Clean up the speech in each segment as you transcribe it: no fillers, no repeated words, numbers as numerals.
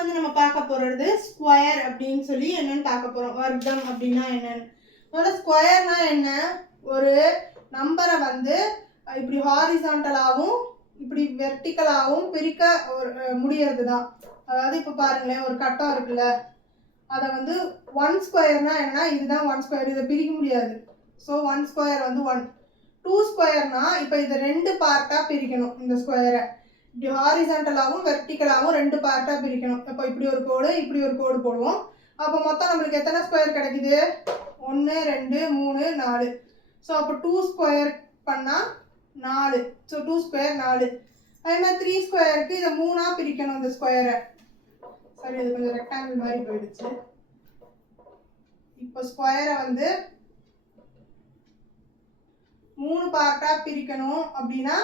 வந்து நம்ம பார்க்க போறது ஸ்கொயர் அப்படின்னு சொல்லி என்னன்னு பார்க்க போறோம். வர்க்கம் அப்படின்னா என்னன்னு. முதல்ல ஸ்கொயர்னா என்ன? ஒரு நம்பரை வந்து இப்படி ஹாரிசான்டலாகவும் இப்படி வெர்டிக்கலாகவும் பிரிக்க முடியறது தான். அதாவது இப்போ பாருங்களேன், ஒரு கட்டம் இருக்குல்ல, அதை வந்து 1 ஸ்கொயர்னா என்ன? இதுதான் 1 ஸ்கொயர். இதை பிரிக்க முடியாது. ஸோ 1 ஸ்கொயர் வந்து 1. 2 ஸ்கொயர்னா இப்போ இதை 2 பார்ட்டாக பிரிக்கணும். இந்த ஸ்கொயரை இப்படி ஹாரிசான்டலாகவும் வெர்டிக்கலாகவும் 2 பார்ட்டாக பிரிக்கணும். இப்போ இப்படி ஒரு கோடு இப்படி ஒரு கோடு போடுவோம். அப்போ மொத்தம் நம்மளுக்கு எத்தனை ஸ்கொயர் கிடைக்குது? 1 2 3 4. ஸோ அப்போ 2 ஸ்கொயர் பண்ணால் 4. So 2 square 4. அதே மாதிரி 3 ஸ்கொயருக்கு இதை 3ஆக பிரிக்கணும் இந்த ஸ்கொயரை. சரி, அது கொஞ்சம் ரெக்டாங்கிள் மாதிரி போயிடுச்சு. இப்போ ஸ்கொயரை வந்து 3 பார்ட்டாக பிரிக்கணும் அப்படின்னா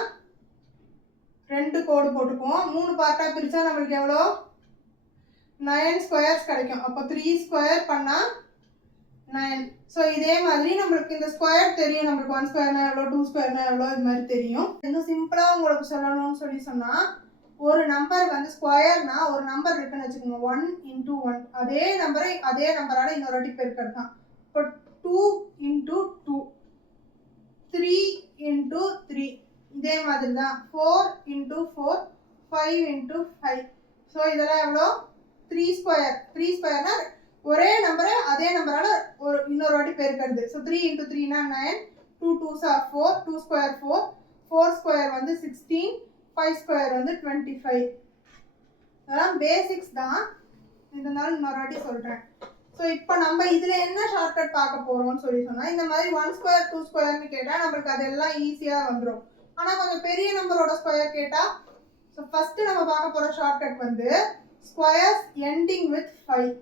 2 கோடு போட்டுக்குவோம். 3 பார்ட்டாக பிரித்தா நம்மளுக்கு எவ்வளோ? 9 ஸ்கொயர்ஸ் கிடைக்கும். அப்போ 3 ஸ்கொயர் பண்ணால் 9. ஸோ இதே மாதிரி நம்மளுக்கு இந்த ஸ்கொயர் தெரியும். நம்மளுக்கு 1 ஸ்கொயர்னா எவ்வளோ, 2 ஸ்கொயர்னா எவ்வளோ, இது மாதிரி தெரியும். இன்னும் சிம்பிளாக உங்களுக்கு சொல்லணும்னு சொன்னால், ஒரு நம்பர் வந்து ஸ்கொயர்னா ஒரு நம்பர் இருக்குன்னு வச்சுக்கோங்க, 1 × 1. அதே நம்பரால் இன்னொரு வாட்டி பெருக்கிறது தான். இப்போ 2 × 2, 3 × 3, இதே மாதிரி தான். 4 × 4, 5 × 5. ஸோ இதெல்லாம் எவ்வளோ? 3 ஸ்கொயர். 3 ஸ்கொயர்னா ஒரே நம்பரை அதே நம்பரால் இன்னொரு வாட்டி பெருக்கிறது. ஸோ 3 × 3னா 9, 2 2s are 4, 2 ஸ்கொயர் 4, 4 ஸ்கொயர் வந்து 16, 5 ஸ்கொயர் வந்து 25. அதெல்லாம் பேசிக்ஸ் தான், இதனால இன்னொரு வாட்டி சொல்கிறேன். ஸோ இப்போ நம்ம இதில் என்ன ஷார்ட்கட் பார்க்க போகிறோம்னு சொன்னால், இந்த மாதிரி 1 ஸ்கொயர் 2 ஸ்கொயர்னு கேட்டால் நம்மளுக்கு அதெல்லாம் ஈஸியாக வந்துடும். ஆனால் கொஞ்சம் பெரிய நம்பரோட ஸ்கொயர் கேட்டால், ஸோ ஃபஸ்ட்டு நம்ம பார்க்க போகிற ஷார்ட்கட் வந்து ஸ்கொயர்ஸ் எண்டிங் வித் 5.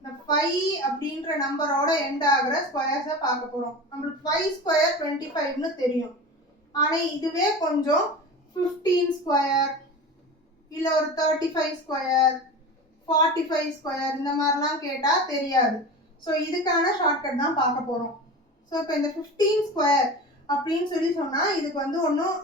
இந்த 5 அப்படின்ற நம்பரோட எண்ட் ஆகிற ஸ்கொயர்ஸை பார்க்க போகிறோம். நம்மளுக்கு 5 ஸ்கொயர் 25ன்னு தெரியும். ஆனால் இதுவே கொஞ்சம் 15 ஸ்கொயர் இல்லை ஒரு 35 ஸ்கொயர், 45 ஸ்கொயர் இந்த மாதிரிலாம் கேட்டால் தெரியாது. ஸோ இதுக்கான ஷார்ட்கட் தான் பார்க்க போகிறோம். ஸோ இப்போ இந்த 15 ஸ்கொயர் அப்படின்னு சொன்னால் இதுக்கு வந்து ஒன்றும்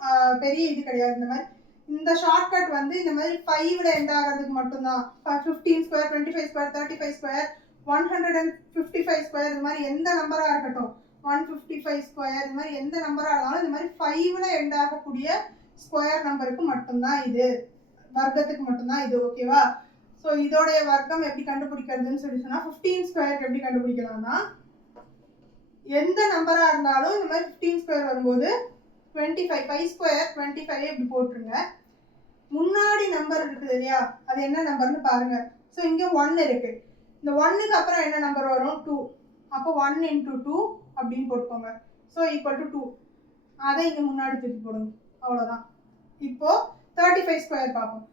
பெரிய இது கிடையாது. இந்த ஷார்ட்கட் வந்து இந்த மாதிரி 5ல் எண்ட் ஆகிறதுக்கு மட்டும்தான். 15 ஸ்கொயர், 25 ஸ்கொயர், 35 ஸ்கொயர், 155 ஸ்கொயர், இது மாதிரி எந்த நம்பராக இருக்கட்டும், 155 ஸ்கொயர், இது மாதிரி எந்த நம்பராக இருந்தாலும் இந்த மாதிரி 5ல் எண்ட் ஆகக்கூடிய ஸ்கொயர் நம்பருக்கு மட்டும்தான் இது, வர்க்கத்துக்கு மட்டும்தான் இது. ஓகேவா? ஸோ இதோடைய வர்க்கம் எப்படி கண்டுபிடிக்கிறதுன்னு சொன்னால், 15 ஸ்கொயருக்கு எப்படி கண்டுபிடிக்கலாம்னா, எந்த நம்பராக இருந்தாலும் இந்த மாதிரி 15 ஸ்கொயர் வரும்போது 25, 5 ஸ்கொயர் 25 இப்படி போட்டுருங்க. முன்னாடி நம்பர் இருக்குது இல்லையா, அது என்ன நம்பர்னு பாருங்க. ஸோ இங்கே 1 இருக்கு. இந்த 1க்கு அப்புறம் என்ன நம்பர் வரும்? 2. அப்போ 1 × 2 அப்படின்னு போட்டுக்கோங்க. So equal to 2. அதை இங்கே முன்னாடி தூக்கி போடுங்க. அவ்வளோதான். இப்போ 35 ஸ்கொயர் பார்ப்போம்.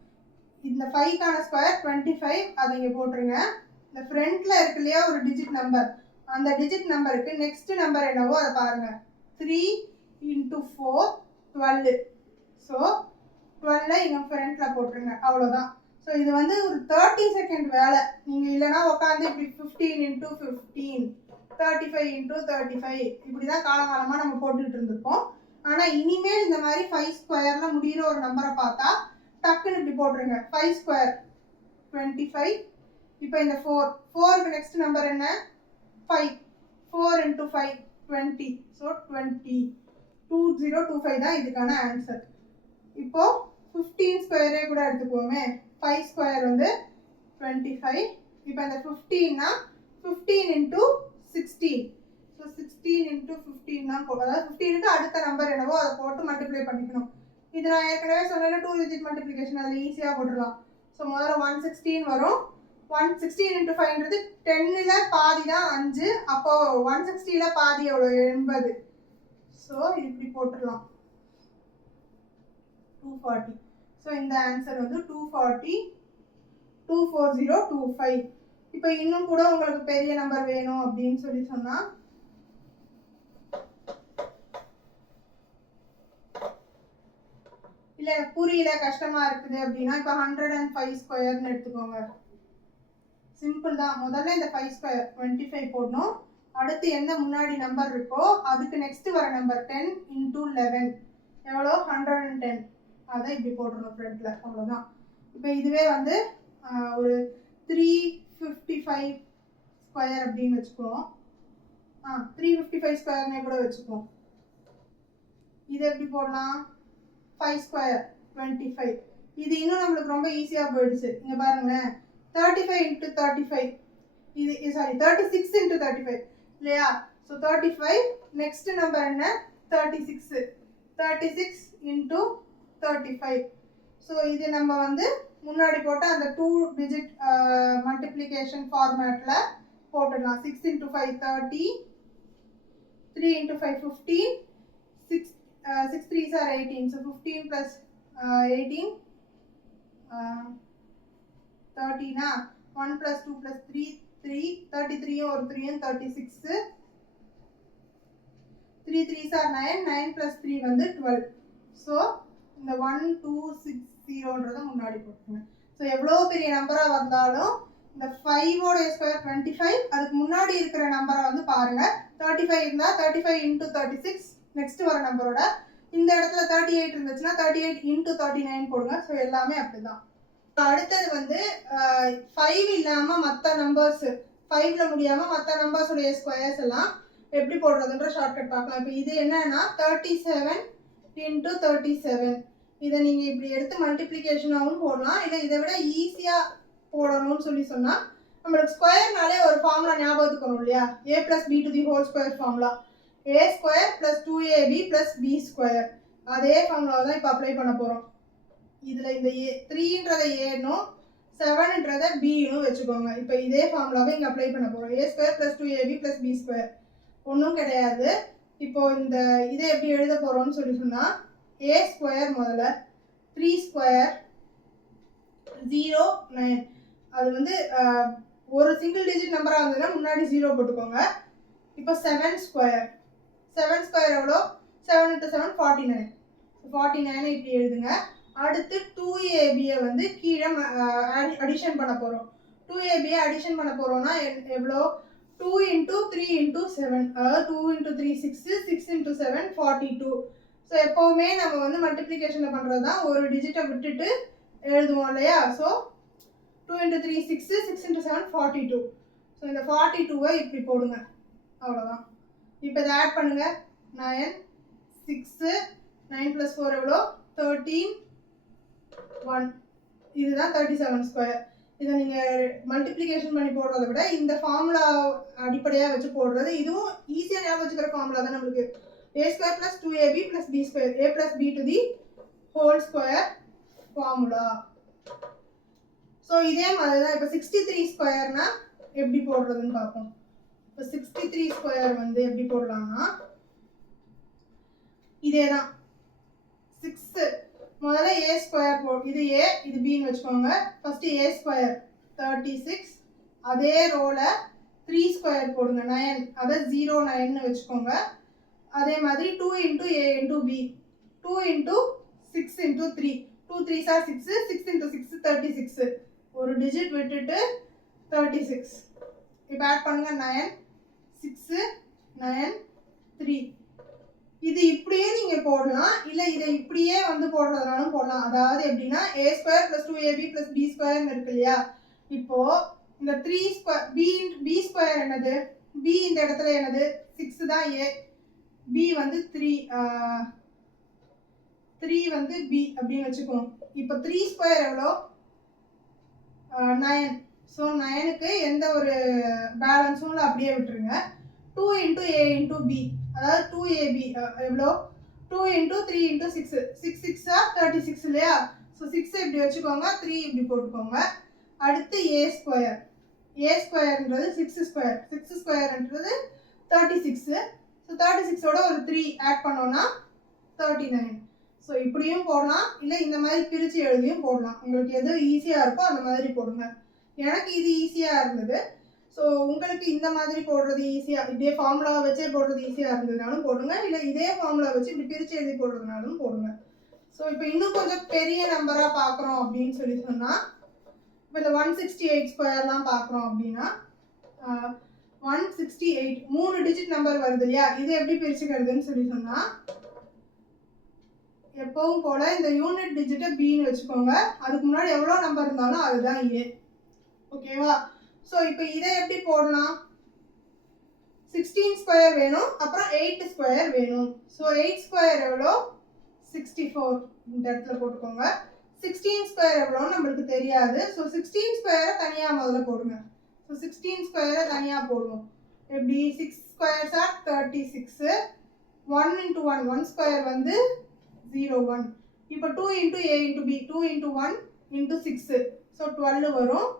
இந்த 5க்கான ஸ்கொயர் 25, அதை இங்கே போட்டுருங்க. இந்த ஃப்ரண்ட்ல இருக்கு இல்லையா ஒரு டிஜிட் நம்பர், அந்த டிஜிட் நம்பருக்கு நெக்ஸ்ட் நம்பர் என்னவோ அதை பாருங்க. 3 × 4, 12. ஸோ 12 இங்கே ஃப்ரண்ட்டில் போட்டுருங்க. அவ்வளோதான். ஸோ இது வந்து ஒரு 30 செகண்ட் வேலை. நீங்கள் இல்லைனா உட்காந்து இப்படி 15 × 15, 35 × 35 இப்படி தான் காலகாலமாக நம்ம போட்டுக்கிட்டு இருந்திருக்கோம். ஆனால் இனிமேல் இந்த மாதிரி 5 ஸ்கொயரில் முடிகிற ஒரு நம்பரை பார்த்தா டக்குன்னு இப்படி போட்டுருங்க. 5 ஸ்கொயர் 25. இப்போ இந்த 4க்கு நெக்ஸ்ட் நம்பர் என்ன? 5. 4 × 5, 20. ஸோ 20. 2025 தான் இதுக்கான ஆன்சர். இப்போ 15 ஸ்கொயரே கூட எடுத்துக்குவோமே. 5 ஸ்கொயர் வந்து 25. இப்போ இந்த 15னா 15 × 16. ஸோ 16 × 15 தான் போடும். அதாவது 15க்கு அடுத்த நம்பர் என்னவோ அதை போட்டு மல்டிப்ளை பண்ணிக்கணும். இது நான் ஏற்கனவே சொன்னேன்னா 2 டிஜிட் மல்டிப்ளிகேஷன், அதில் ஈஸியாக போட்டுடலாம். ஸோ முதல்ல 116 வரும். 116 × 5ன்றது 10ல் பாதி தான் 5. அப்போ 160ல் பாதி எவ்வளோ? 80. ஸோ இப்படி போட்டுடலாம். 240. ஸோ இந்த ஆன்சர் வந்து 240, 24025. இப்போ இன்னும் கூட உங்களுக்கு பெரிய நம்பர் வேணும் அப்படின்னு சொன்னால், இல்லை புரியல கஷ்டமா இருக்குது அப்படின்னா, இப்போ 105 ஸ்கொயர்னு எடுத்துக்கோங்க. சிம்பிள் தான். முதல்ல இந்த 5 ஸ்கொயர் 25 போடணும். அடுத்து என்ன முன்னாடி நம்பர் இருக்கோ அதுக்கு நெக்ஸ்ட் வர நம்பர் 10 × 11 எவ்வளோ? 110. அதை இப்படி போட்டுருணும் ஃப்ரண்ட்ல. அவ்வளோதான். இப்போ இதுவே வந்து ஒரு 355 ஸ்கொயர் அப்படின்னு வச்சுக்குவோம். 355 ஸ்கொயர்னே கூட வச்சுக்குவோம். இது எப்படி போடலாம்? 5 ஸ்கொயர் 25. இது இன்னும் நம்மளுக்கு ரொம்ப ஈஸியாக போயிடுச்சு. இங்கே பாருங்களேன், 35 இன்ட்டு 35, இது சாரி 36 இன்ட்டு 35 இல்லையா? ஸோ 35, நெக்ஸ்ட் நம்பர் என்ன? 36. 36 இன்ட்டு 35. ஸோ இது நம்ம வந்து முன்னாடி போட்ட அந்த 2 டிஜிட் மல்டிப்ளிகேஷன் ஃபார்மேட்டில் போட்டுடலாம். 6 into 5 30, 3 into 5 15, 6 3s are 18. So 15 plus 18, 30 1 plus 2 plus 3 3, 33 ஒரு 3 36, 3 3s are 9, 9 plus 3 வந்து 12. ஸோ இந்த 1 2 6 0ன்றதை முன்னாடி போட்டுருங்க. ஸோ எவ்வளோ பெரிய நம்பராக வந்தாலும் இந்த 5ஓட ஸ்கொயர் 25, அதுக்கு முன்னாடி இருக்கிற நம்பரை வந்து பாருங்க. 35 இருந்தால் 35 இன்ட்டு 36 நெக்ஸ்ட் வர நம்பரோட, இந்த இடத்துல 38 இருந்துச்சுன்னா 38 இன்ட்டு 39 போடுங்க. ஸோ எல்லாமே அப்படிதான். அடுத்தது வந்து 5 இல்லாமல் மற்ற நம்பர்ஸ், 5ல முடியாமல் மற்ற நம்பர்ஸுடைய ஸ்கொயர்ஸ் எல்லாம் எப்படி போடுறதுன்ற ஷார்ட்கட் பார்க்கலாம். இப்போ இது என்னன்னா 37 இன்ட்டு 37. இதை நீங்கள் இப்படி எடுத்து மல்டிப்ளிகேஷனாகவும் போடலாம். இதை விட ஈஸியாக போடணும்னு சொன்னால் நம்மளுக்கு ஸ்கொயர்னாலே ஒரு ஃபார்முலா ஞாபகத்துக்கு வரும் இல்லையா? a + b to the whole square formula. a square + 2ab + b square. அதே ஃபார்முலா தான் இப்போ அப்ளை பண்ண போகிறோம். இதில் இந்த 3ன்றதை ஏனும் 7ன்றதை பின்னு வச்சுக்கோங்க. இப்போ இதே ஃபார்முலாவை இங்கே அப்ளை பண்ண போகிறோம். a square + 2ab + b square. ஒன்றும் கிடையாது. இப்போ இந்த இதை எப்படி எழுத போகிறோம்னு சொன்னால், a ஸ்கொயர் முதல்ல 3 ஸ்கொயர் 0 9. அது வந்து ஒரு சிங்கிள் டிஜிட் நம்பராக வந்ததுன்னா முன்னாடி 0 போட்டுக்கோங்க. இப்போ 7 ஸ்கொயர். 7 ஸ்கொயர் எவ்வளோ? 7 இன்ட்டு 7 49. 49 இப்படி எழுதுங்க. அடுத்து 2ab வந்து கீழே அடிஷன் பண்ண போகிறோம். 2ab அடிஷன் பண்ண போகிறோம்னா எவ்வளோ? 2 இன்ட்டு 3 இன்ட்டு 7, அதாவது 2 இன்ட்டு 3 6, 6 இன்ட்டு 7 42. ஸோ எப்போவுமே நம்ம வந்து மல்டிப்ளிகேஷனில் பண்ணுறது தான் ஒரு டிஜிட்டை விட்டுட்டு எழுதுவோம் இல்லையா? So 2 into 3 6, 6 into 7 42. ஸோ இந்த 42வை இப்படி போடுங்க. அவ்வளோதான். இப்போ இதை ஆட் பண்ணுங்க. 9 6, 9 + 4 எவ்வளோ? 13 1. இதுதான் 37 ஸ்கொயர். இதை நீங்கள் மல்டிப்ளிகேஷன் பண்ணி போடுறத விட இந்த ஃபார்முலா அடிப்படையாக வச்சு போடுறது இதுவும் ஈஸியாக ஞாபகம் வச்சுக்கிற ஃபார்முலா தான் நம்மளுக்கு. a square + 2ab + b square, a + b to the whole square formula. So இதே மாதிரி தான் இப்போ 63 ஸ்கொயர்னா எப்படி போடுறதுன்னு பார்ப்போம். இப்போ 63 ஸ்கொயர் வந்து எப்படி போடலாம்னா இதே தான். 6 முதல்ல a ஸ்கொயர் இது a இது bன்னு வச்சுக்கோங்க. ஃபர்ஸ்ட் a ஸ்கொயர் 36, அதே ரோல 3 ஸ்கொயர் போடுங்க 9, அதை 0 9ன்னு வச்சுக்கோங்க. அதே மாதிரி 2 into a into b, 2 into 6 into 3, 2 3s are 6, 6 into 6 36. ஒரு டிஜிட் விட்டுட்டு 36. இப்போ ஆட் பண்ணுங்க. 9 6 9 3. இது இப்படியே நீங்க போடலாம், இல்ல இதை இப்படியே வந்து போடுறதுனாலும் போடலாம். அதாவது எப்படின்னா a ஸ்கொயர் + 2ab + b ஸ்கொயர்னு இருக்கு இல்லையா? இப்போ இந்த 3 ஸ்கொயர் b ஸ்கொயர் என்னது? b இந்த இடத்துல என்னது? 6 தான் a, b வந்து 3 வந்து b அப்படின்னு வச்சுக்கோம். இப்போ 3 ஸ்கொயர் எவ்வளோ? 9. ஸோ 9க்கு எந்த ஒரு பேலன்ஸும் இல்லை, அப்படியே விட்டுருங்க. 2 இன்ட்டு a இன்ட்டு b, அதாவது 2ab எவ்வளோ? 2 இன்ட்டு 3 இன்ட்டு 6, 6 6 36 இல்லையா? ஸோ 6 இப்படி வச்சுக்கோங்க, 3 இப்படி போட்டுக்கோங்க. அடுத்து a ஸ்கொயர். a ஸ்கொயர்ன்றது 6 ஸ்கொயர், 6 ஸ்கொயர்ன்றது 36. ஸோ 36ஓட ஒரு 3 ஆட் பண்ணோன்னா 39. ஸோ இப்படியும் போடலாம், இல்லை இந்த மாதிரி பிரித்து எழுதியும் போடலாம். உங்களுக்கு எது ஈஸியாக இருக்கோ அந்த மாதிரி போடுங்க. எனக்கு இது ஈஸியாக இருந்தது. ஸோ உங்களுக்கு இந்த மாதிரி போடுறது ஈஸியாக, இப்படியே ஃபார்முலாவை வச்சே போடுறது ஈஸியாக இருந்ததுனாலும் போடுங்க, இல்லை இதே ஃபார்முலா வச்சு இப்படி பிரித்து எழுதி போடுறதுனாலும் போடுங்க. ஸோ இப்போ இன்னும் கொஞ்சம் பெரிய நம்பராக பார்க்குறோம் அப்படின்னு சொன்னால், இப்போ இந்த 168 ஸ்கொயர்லாம் பார்க்குறோம் அப்படின்னா 168 3 டிஜிட் நம்பர் வருது இல்லையா? இது எப்படி பிரிச்சுக்கிறதுன்னு சொன்னால், எப்பவும் போல இந்த யூனிட் டிஜிட்டை பின்னு வச்சுக்கோங்க. அதுக்கு முன்னாடி எவ்வளோ நம்பர் இருந்தாலும் அதுதான் ஏ. ஓகேவா? ஸோ இப்போ இதை எப்படி போடலாம்? 16 ஸ்கொயர் வேணும், அப்புறம் 8 ஸ்கொயர் வேணும். ஸோ 8 ஸ்கொயர் எவ்வளோ? 64. இந்த இடத்துல போட்டுக்கோங்க. 16 ஸ்கொயர் எவ்வளோன்னு நம்மளுக்கு தெரியாது. ஸோ 16 ஸ்கொயரை தனியாக முதல்ல போடுங்க. ஸோ 16 ஸ்கொயரை தனியாக போடுவோம். எப்படி? 6 ஸ்கொயர்ஸ் ஆர் 36. 1 into 1, 1 ஸ்கொயர் வந்து 0, 1. இப்போ 2 into a into b, 2 into 1 into 6. So 12 வரும்.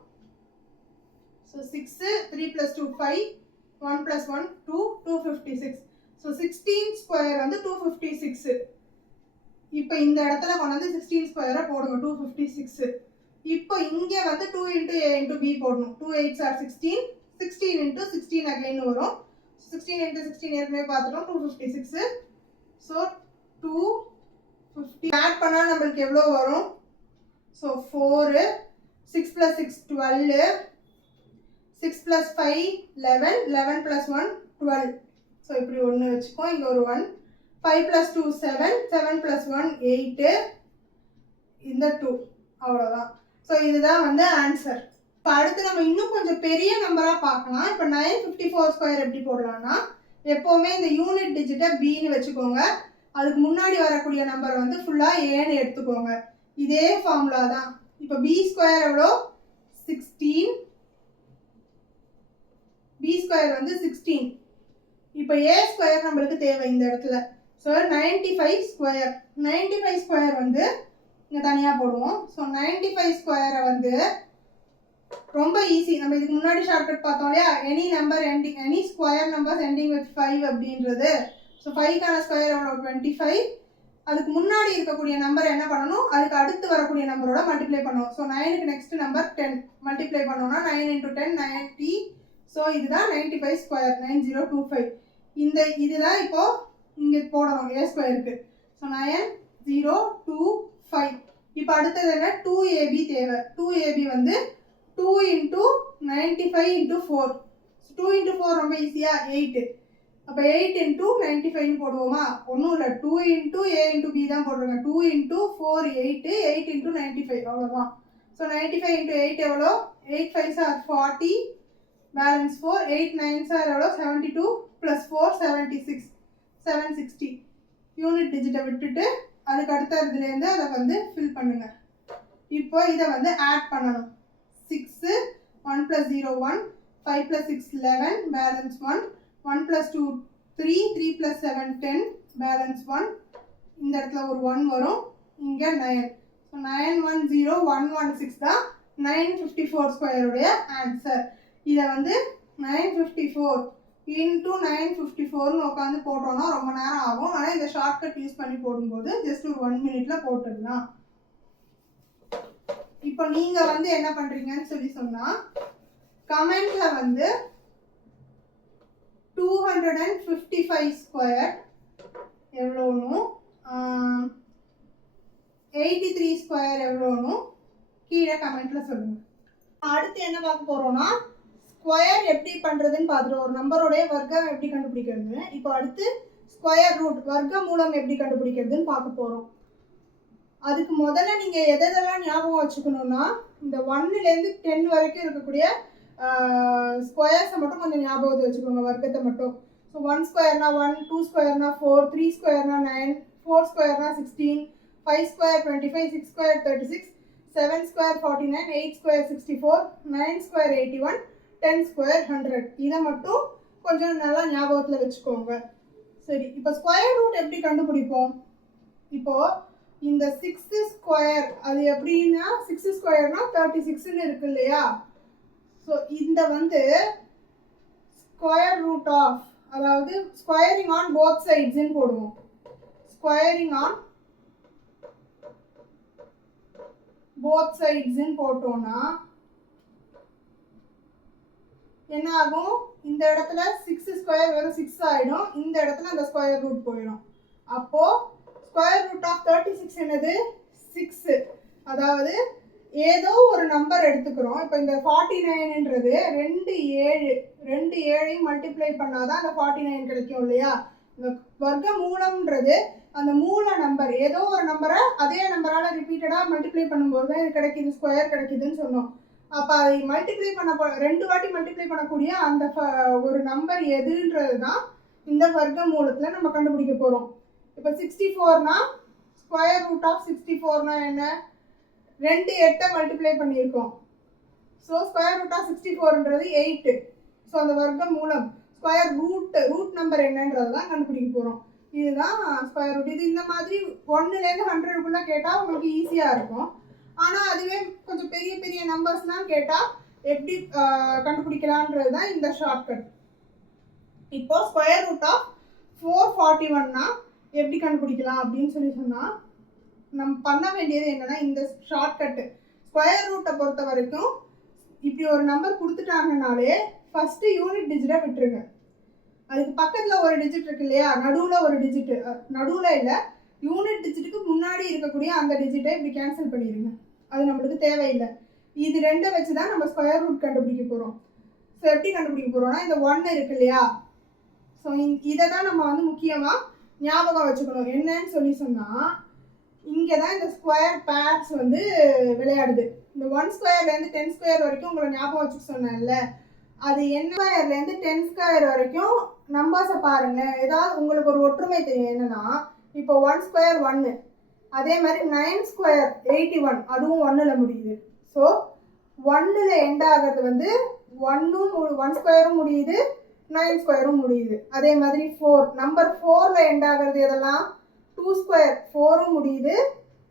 So 6, 3 plus 2, 5, 1 plus 1, 2, 256. So 16 square வந்து 256. இப்போ இந்த இடத்துல கொண்டு வந்து 16 ஸ்கொயரை போடுங்க, 256. இப்போ இங்கே வந்து 2 into a into b போடணும். 2 8s are 16, 16 into 16 அகைன் வரும். 16 into 16 ஏற்கனவே பார்த்துட்டோம், 256. ஸோ 250 ஆட் பண்ணால் நம்மளுக்கு எவ்வளோ வரும்? So 4, 6 plus 6 12, 6 plus 5 11, 11 plus 1 12. So இப்படி ஒன்று வச்சுக்கோம், இங்கே ஒரு 1. 5 plus 2 7, 7 plus 1 8, இந்த 2. அவ்வளோதான். ஸோ இதுதான் வந்து ஆன்சர். இப்போ அடுத்து நம்ம இன்னும் கொஞ்சம் பெரிய நம்பராக பார்க்கலாம். இப்போ 954 ஸ்கொயர் எப்படி போடலாம்னா, எப்போவுமே இந்த யூனிட் டிஜிட்டை பின்னு வச்சுக்கோங்க. அதுக்கு முன்னாடி வரக்கூடிய நம்பரை வந்து ஃபுல்லாக ஏன்னு எடுத்துக்கோங்க. இதே ஃபார்முலா தான். இப்போ பி ஸ்கொயர் எவ்வளோ? 16. பி ஸ்கொயர் வந்து 16. இப்போ ஏ ஸ்கொயர் நம்மளுக்கு தேவை இந்த இடத்துல. So 95 square. 95 ஸ்கொயர் வந்து இங்கே தனியாக போடுவோம். ஸோ 95 ஸ்கொயரை வந்து ரொம்ப ஈஸி. நம்ம இதுக்கு முன்னாடி ஷார்ட்கட் பார்த்தோம் இல்லையா? Any number ending, any square numbers ending with 5 அப்படின்றது. ஸோ 5க்கான ஸ்கொயர் எவ்வளோ? 25. அதுக்கு முன்னாடி இருக்கக்கூடிய நம்பர் என்ன பண்ணணும்? அதுக்கு அடுத்து வரக்கூடிய நம்பரோட மல்டிப்ளை பண்ணுவோம். ஸோ 9க்கு நெக்ஸ்ட் நம்பர் 10 மல்டிப்ளை பண்ணோம்னா 9 into 10 90. ஸோ இதுதான் 95 ஸ்கொயர், 9025. இதுதான் இப்போ இங்கே போடணும் ஏ ஸ்கொயருக்கு. ஸோ 9025. இப்போ அடுத்தது என்ன? 2ab தேவை. 2ab வந்து 2 into 95 into 4. 2 into 4 ரொம்ப ஈஸியா, 8. அப்போ 8 into 95 போடுவோமா? ஒன்றும் இல்லை, 2 into a into b தான் போடுறாங்க. 2 into 4 8, 8 into 95 அவ்வளோதான். ஸோ 95 into 8 எவ்வளோ? 8 5s are 40, balance 4, 8 9s are எவ்வளோ? 72 plus 4 76, 760. யூனிட் டிஜிட்டை விட்டுட்டு அதுக்கு அடுத்த இதுலேருந்து அதை வந்து ஃபில் பண்ணுங்க. இப்போ இதை வந்து ஆட் பண்ணணும். 6, 1 plus 0 1, 5 plus 6 11, balance 1, 1 plus 2 3, 3 plus 7 10, balance 1. இந்த இடத்துல ஒரு 1 வரும், இங்கே 9. ஸோ 910116 தான் 954 ஸ்கொயருடைய ஆன்சர். இதை வந்து 954 into 954ன்னு உட்காந்து போட்டோம்னா ரொம்ப நேரம் ஆகும். ஆனால் இந்த ஷார்ட்கட் யூஸ் பண்ணி போடும்போது ஜஸ்ட் ஒரு 1 minute போட்டுடலாம். இப்போ நீங்கள் வந்து என்ன பண்ணுறீங்கன்னு சொல்லி சொன்னால், கமெண்ட்டில் வந்து 255 ஸ்கொயர் எவ்வளோனும் 83 ஸ்கொயர் எவ்வளோனும் கீழே கமெண்ட்டில் சொல்லுங்கள். அடுத்து என்ன பார்க்க போகிறோன்னா, ஸ்கொயர் எப்படி பண்ணுறதுன்னு பார்த்துட்டு ஒரு நம்பருடைய வர்க்கம் எப்படி கண்டுபிடிக்கிறதுன்னு. இப்போ அடுத்து ஸ்கொயர் ரூட், வர்க்க மூலம் எப்படி கண்டுபிடிக்கிறதுன்னு பார்க்க போகிறோம். அதுக்கு முதல்ல நீங்கள் எதெல்லாம் ஞாபகம் வச்சுக்கணுன்னா, இந்த 1லேருந்து 10 வரைக்கும் இருக்கக்கூடிய ஸ்கொயர்ஸை மட்டும் கொஞ்சம் ஞாபகத்தை வச்சுக்கோங்க, வர்க்கத்தை மட்டும். So 1 ஸ்கொயர்னா 1, 2 ஸ்கொயர்னா 4, 3 ஸ்கொயர்னா 9, 4 ஸ்கொயர்னா 16, 5 square 25, 6 square 36, 7 square 49, 8 square 64, 9 square 81, 10 square 100. இதை மட்டும் கொஞ்சம் நல்லா ஞாபகத்தில் வச்சுக்கோங்க. சரி, இப்போ ஸ்கொயர் ரூட் எப்படி கண்டுபிடிப்போம்? இப்போது இந்த 6 ஸ்கொயர் அது எப்படின்னா, 6 ஸ்கொயர்னா 36ன்னு இருக்கு இல்லையா? ஸோ இந்த வந்து ஸ்கொயர் ரூட் ஆஃப், அதாவது ஸ்கொயரிங் ஆன் போத் சைட்ஸ்ன்னு போடுவோம். ஸ்கொயரிங் ஆன் போத் சைட்ஸ்ன்னு போட்டோம்னா என்ன ஆகும்? இந்த இடத்துல 6 ஸ்கொயர் வெறும் 6 ஆகிடும், இந்த இடத்துல அந்த ஸ்கொயர் ரூட் போயிடும். அப்போது ஸ்கொயர் ரூட் ஆஃப் 36 என்னது? 6. அதாவது ஏதோ ஒரு நம்பர் எடுத்துக்கிறோம். இப்போ இந்த 49ன்றது 2 7 மல்டிப்ளை பண்ணாதான் அந்த 49 கிடைக்கும் இல்லையா? இந்த வர்க்க மூலம்ன்றது அந்த மூல நம்பர் ஏதோ ஒரு நம்பரை அதே நம்பரால் ரிப்பீட்டடாக மல்டிப்ளை பண்ணும்போது தான் இது கிடைக்கிது, ஸ்கொயர் கிடைக்குதுன்னு சொன்னோம். அப்போ அதை மல்டிப்ளை பண்ண 2 வாட்டி மல்டிப்ளை பண்ணக்கூடிய அந்த ஒரு நம்பர் எதுன்றது தான் இந்த வர்க்க மூலத்தில் நம்ம கண்டுபிடிக்க போகிறோம். இப்போ 64னா ஸ்கொயர் ரூட் ஆஃப் 64னா என்ன, 2 8 மல்டிப்ளை பண்ணியிருக்கோம். ஸோ ஸ்கொயர் ரூட் ஆஃப் 64ன்றது 8. ஸோ அந்த வர்க்க மூலம் ஸ்கொயர் ரூட் நம்பர் என்னன்றது தான் கண்டுபிடிக்க போகிறோம். இதுதான் ஸ்கொயர் ரூட். இது இந்த மாதிரி 1லேருந்து 100க்குள்ளே கேட்டால் உங்களுக்கு ஈஸியாக இருக்கும். ஆனால் அதுவே கொஞ்சம் பெரிய பெரிய நம்பர்ஸ்லாம் கேட்டால் எப்படி கண்டுபிடிக்கலான்றது தான் இந்த ஷார்ட்கட். இப்போ ஸ்கொயர் ரூட் ஆஃப் 441னா எப்படி கண்டுபிடிக்கலாம் அப்படின்னு சொன்னால் நம்ம பண்ண வேண்டியது என்னென்னா இந்த ஷார்ட்கட்டு ஸ்கொயர் ரூட்டை பொறுத்த வரைக்கும் இப்படி ஒரு நம்பர் கொடுத்துட்டாங்கனாலே ஃபஸ்ட்டு யூனிட் டிஜிட்டை விட்டுருங்க. அதுக்கு பக்கத்தில் ஒரு டிஜிட் இருக்கு இல்லையா, நடுவில் ஒரு டிஜிட்டு, நடுவில் இல்லை யூனிட் டிஜிட்டுக்கு முன்னாடி இருக்கக்கூடிய அந்த டிஜிட்டை இப்படி கேன்சல் பண்ணிடுங்க. அது நம்மளுக்கு தேவையில்லை. இது ரெண்டை வச்சு தான் நம்ம ஸ்கொயர் ரூட் கண்டுபிடிக்க போகிறோம். ஸோ எப்படி கண்டுபிடிக்க போகிறோம்னா இந்த 1 இருக்கு இல்லையா, ஸோ இதை தான் நம்ம வந்து முக்கியமாக ஞாபகம் வச்சுக்கணும். என்னன்னு சொன்னால் இங்கே தான் இந்த ஸ்கொயர் பேர்ஸ் வந்து விளையாடுது. இந்த 1 ஸ்கொயர்லேருந்து 10 ஸ்கொயர் வரைக்கும் உங்களை ஞாபகம் வச்சுக்க சொன்னேன்ல, அது என்ன ஸ்கொயர்லேருந்து 10 ஸ்கொயர் வரைக்கும் நம்பர்ஸை பாருங்கள். ஏதாவது உங்களுக்கு ஒரு ஒற்றுமை தெரியும். என்னன்னா இப்போ 1 ஸ்கொயர் 1, அதே மாதிரி 9 ஸ்கொயர் 81, அதுவும் 1ல் முடியுது. ஸோ 1ல் எண்ட் ஆகிறது வந்து 1 ஸ்கொயரும் முடியுது, 9 ஸ்கொயரும் முடியுது. அதே மாதிரி 4 நம்பர் 4ல் எண்ட் ஆகிறது எதெல்லாம் 2 ஸ்கொயர் 4ம் முடியுது,